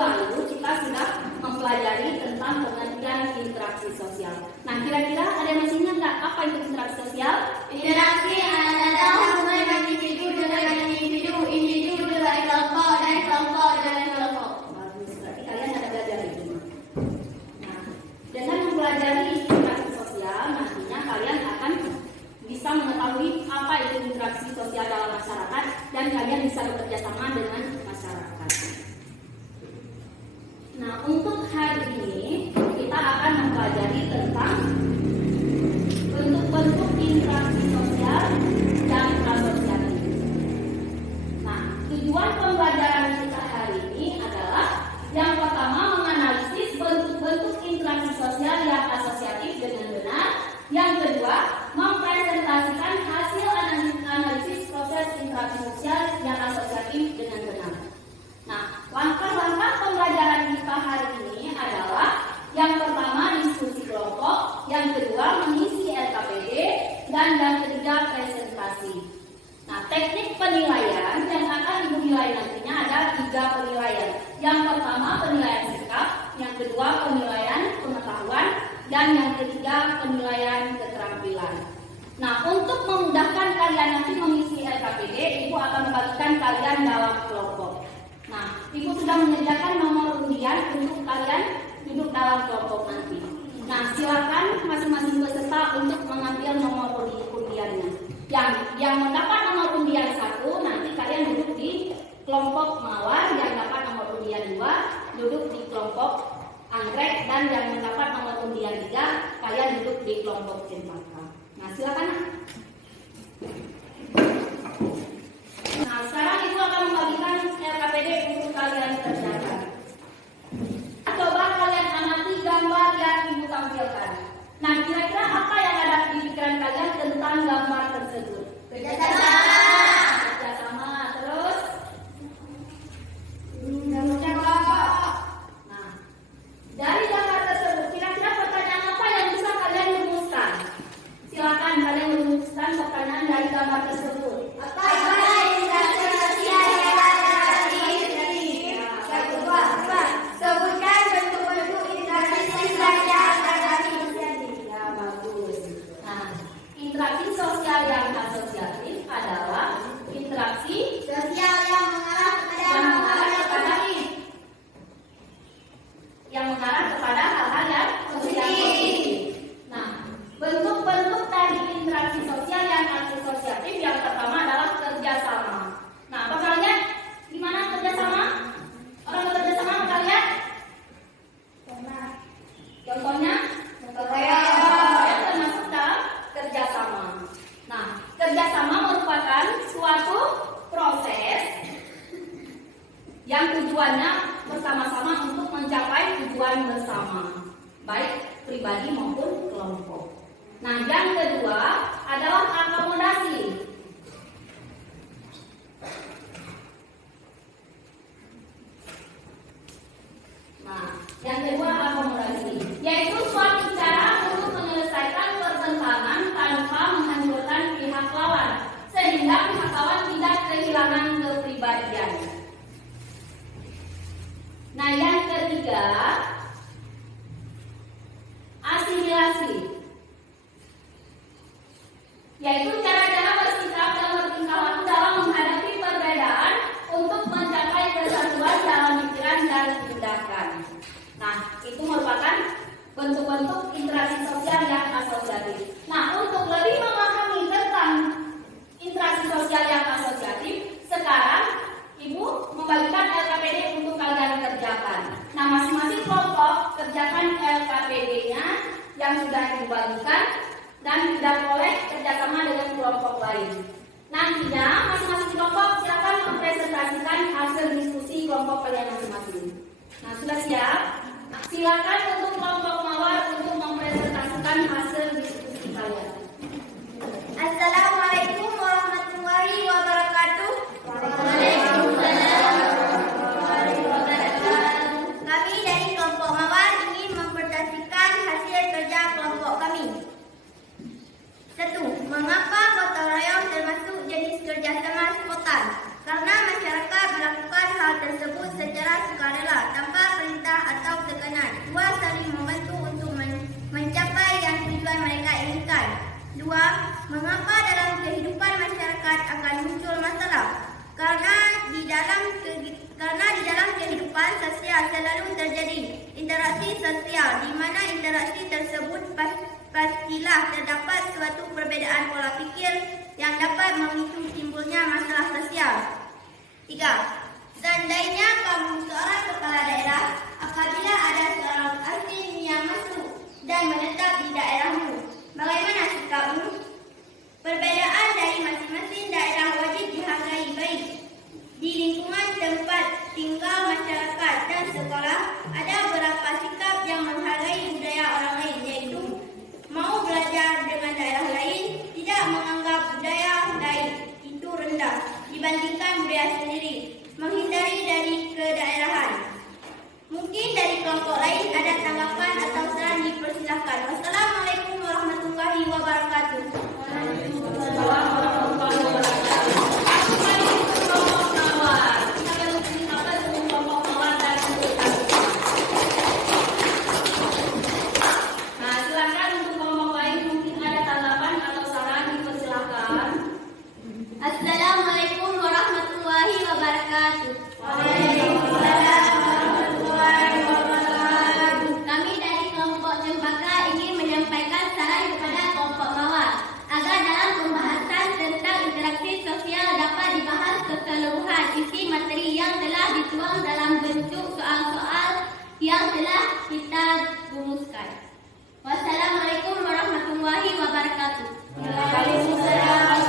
lalu kita sudah mempelajari tentang pengertian interaksi sosial. Nah, kira-kira ada yang masih ingat nggak apa itu interaksi sosial? Interaksi adalah hubungan individu dengan individu, individu dengan kelompok, dan kelompok dengan kelompok. Bagus, berarti kalian ada belajar itu. Nah, dengan mempelajari interaksi sosial, nantinya kalian akan bisa mengetahui apa itu interaksi sosial dalam masyarakat dan kalian bisa bekerja sama dengan masyarakat. Nah, untuk hari ini kita akan mempelajari tentang bentuk-bentuk interaksi sosial dan asosiatif. Nah, tujuan pembelajaran kita hari ini adalah yang pertama menganalisis bentuk-bentuk interaksi sosial yang asosiatif dengan benar. Yang kedua, mempresentasikan hasil analisis proses interaksi sosial yang asosiatif dengan benar. Nah, langkah-langkah pembelajaran kita hari ini adalah yang pertama diskusi kelompok, yang kedua mengisi LKPD, dan yang ketiga presentasi. Nah, teknik penilaian yang akan Ibu nilai nantinya ada 3 penilaian. Yang pertama penilaian sikap, yang kedua penilaian pengetahuan, dan yang ketiga penilaian keterampilan. Nah, untuk memudahkan kalian nanti mengisi LKPD, Ibu akan membagikan kalian dalam kelompok. Nah, Ibu sudah menyediakan nomor undian untuk kalian duduk dalam kelompok nanti. Nah, silakan masing-masing peserta untuk mengambil nomor undiannya. Yang mendapat nomor undian 1 nanti kalian duduk di kelompok mawar, yang dapat nomor undian 2 duduk di kelompok anggrek, dan yang mendapat nomor undian 3 kalian duduk di kelompok cempaka. Nah, silakan. Nah, sekarang Ibu akan membagikan LKPD untuk kalian kerjakan. Coba kalian amati gambar yang Ibu tampilkan. Nah, kira-kira apa yang ada di pikiran kalian tentang gambar tersebut? Kerjasama. Terus? Nah, dari gambar tersebut, kira-kira pertanyaan apa yang bisa kalian rumuskan? Silakan kalian merumuskan pertanyaan dari gambar tersebut. Apa interaksi sosial yang asosiatif? Sebutkan bentuk-bentuk interaksi sosial yang asosiatif. Ya, bagus. Nah, interaksi sosial yang asosiatif adalah interaksi Sosial yang mengarah kepada hal-hal yang positif. Nah, bentuk-bentuk dari interaksi sosial yang asosiatif yang pertama adalah kerjasama. Nah, apa kalian? Gimana kerjasama? Orang bekerja sama apa kalian? Contohnya? Termasuk dalam kerjasama. Nah, kerjasama merupakan suatu proses yang tujuannya bersama-sama untuk mencapai tujuan bersama, baik pribadi maupun kelompok. Nah, yang kedua adalah akomodasi. Nah, yang kedua akomodasi, yaitu suatu cara untuk menyelesaikan pertentangan tanpa menghancurkan pihak lawan, sehingga pihak lawan tidak kehilangan kepribadian. Nah, yang ketiga, asimilasi, yaitu cara-cara bersikap dan bertingkah laku dalam menghadapi perbedaan untuk mencapai kesatuan dalam pikiran dan tindakan. Nah, itu merupakan bentuk-bentuk interaksi sosial yang asosiatif. Nah, untuk lebih memahami tentang interaksi sosial yang asosiatif, sekarang Ibu membagikan LKPD untuk kalian kerjakan. Nah, masing-masing kelompok kerjakan LKPD-nya yang sudah dibagikan dan tidak boleh kerjasama dengan kelompok lain. Nantinya masing-masing kelompok silakan mempresentasikan hasil diskusi kelompok kalian masing-masing. Nah, sudah siap? Silakan untuk kelompok mawar untuk mempresentasikan hasil diskusi kalian. Assalamualaikum warahmatullahi wabarakatuh. Kami dari kelompok mawar ingin mempresentasikan hasil kerja kelompok kami. 1. Mengapa gotong royong termasuk jenis kerjasama spontan? Karena masyarakat melakukan hal tersebut secara sukarela tanpa akan muncul masalah. Karena di dalam kehidupan sosial selalu terjadi interaksi sosial, di mana interaksi tersebut pastilah terdapat suatu perbedaan pola pikir yang dapat memicu timbulnya masalah sosial. 3. Seandainya kamu seorang kepala daerah, apabila ada seorang asing yang masuk dan menetap di daerahmu, bagaimana sikapmu? Perbedaan dari masing-masing daerah wajib dihargai baik. Di lingkungan tempat tinggal masyarakat dan sekolah, ada beberapa sikap yang menghargai budaya orang lain, yaitu mau belajar dengan daerah lain, tidak menganggap budaya lain itu rendah dibandingkan budaya sendiri, menghindari dari kedaerahan. Mungkin dari kelompok lain ada tanggapan atau saran, dipersilakan. Wassalamualaikum warahmatullahi wabarakatuh. Assalamualaikum warahmatullahi wabarakatuh. Waalaikumsalam warahmatullahi wabarakatuh. Kami dari kelompok Cempaka ingin menyampaikan saran kepada kelompok Mawar agar dalam pembahasan tentang interaksi sosial dapat dibahas keseluruhan isi materi yang telah dituang dalam bentuk soal-soal yang telah kita rumuskan. Wassalamualaikum warahmatullahi wabarakatuh. Waalaikumsalam.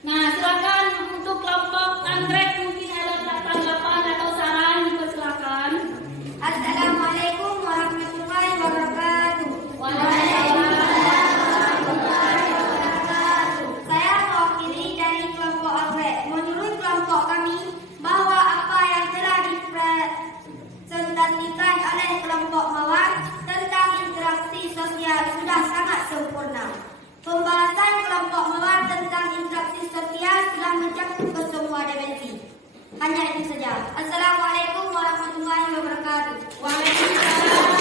Nah, silakan untuk kelompok anggrek, mungkin ada tanggapan atau saran, dipersilakan. Assalamualaikum warahmatullahi wabarakatuh. Waalaikumsalam warahmatullahi wabarakatuh. Saya mewakili dari kelompok anggrek. Menurut kelompok kami, bahwa apa yang telah dipresentasikan oleh kelompok Mawar tentang interaksi sosial sudah sangat sempurna. Pembahasan kelompok Mawar tentang interaksi sosial telah mencakup ke semua dimensi. Hanya itu saja. Assalamualaikum warahmatullahi wabarakatuh. Waalaikumsalam.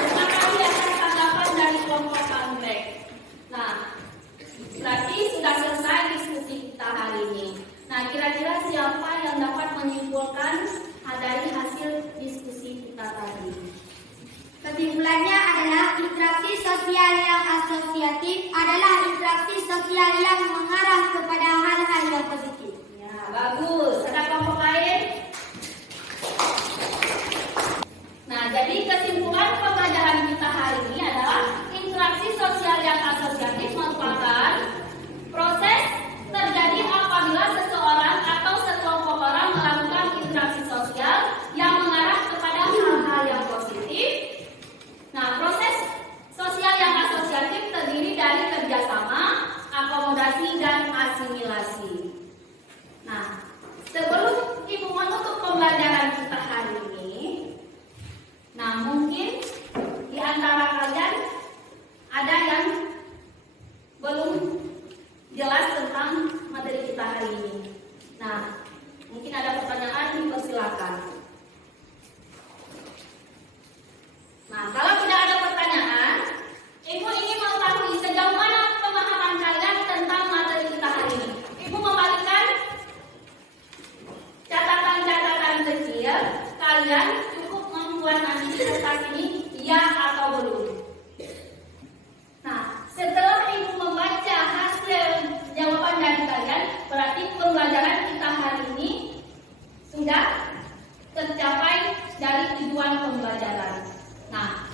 Terima kasih atas tanggapan dari kelompok anggrek. Nah, berarti sudah selesai diskusi kita hari ini. Nah, kira-kira siapa yang dapat menyimpulkan dari hasil diskusi kita tadi? Kesimpulannya adalah interaksi sosial yang asosiatif adalah interaksi sosial yang mengarah kepada hal-hal yang positif. Ya, bagus. Ada kelompok lain? Nah, jadi kesimpulan pembelajaran kita hari ini adalah interaksi sosial yang asosiatif merupakan proses terjadi apabila seseorang atau sekelompok orang melakukan interaksi sosial yang mengarah kepada hal-hal yang positif. Nah, proses sosial yang asosiatif terdiri dari kerjasama, akomodasi, dan asimilasi. Nah, sebelum Ibu menutup pembelajaran kita hari ini, nah mungkin di antara kalian ada yang belum jelas tentang materi kita hari ini. Nah, mungkin ada pertanyaan, dipersilakan. Nah, kalau tidak ada pertanyaan, Ibu ingin mengetahui sejauh mana pemahaman kalian tentang materi kita hari ini. Ibu membagikan catatan-catatan kecil. Kalian cukup membuat nanti disertasi ini, ya atau belum. Nah, setelah Ibu membaca hasil jawaban dari kalian, berarti pembelajaran kita hari ini sudah tercapai dari tujuan pembelajaran. Nah,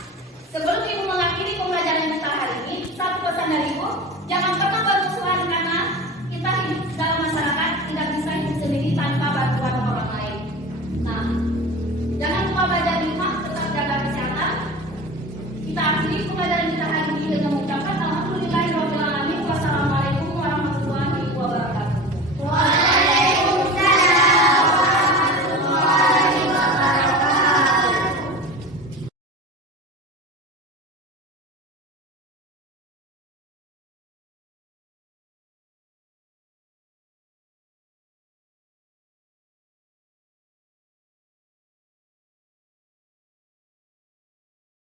sebelum Ibu mengakhiri pembelajaran kita hari ini, satu pesan dari Ibu, jangan pernah bermusuhan karena kita hidup dalam masyarakat tidak bisa hidup sendiri tanpa bantuan orang lain. Nah, jangan lupa belajar di rumah, tetap jaga kesehatan. Kita akhiri pembelajaran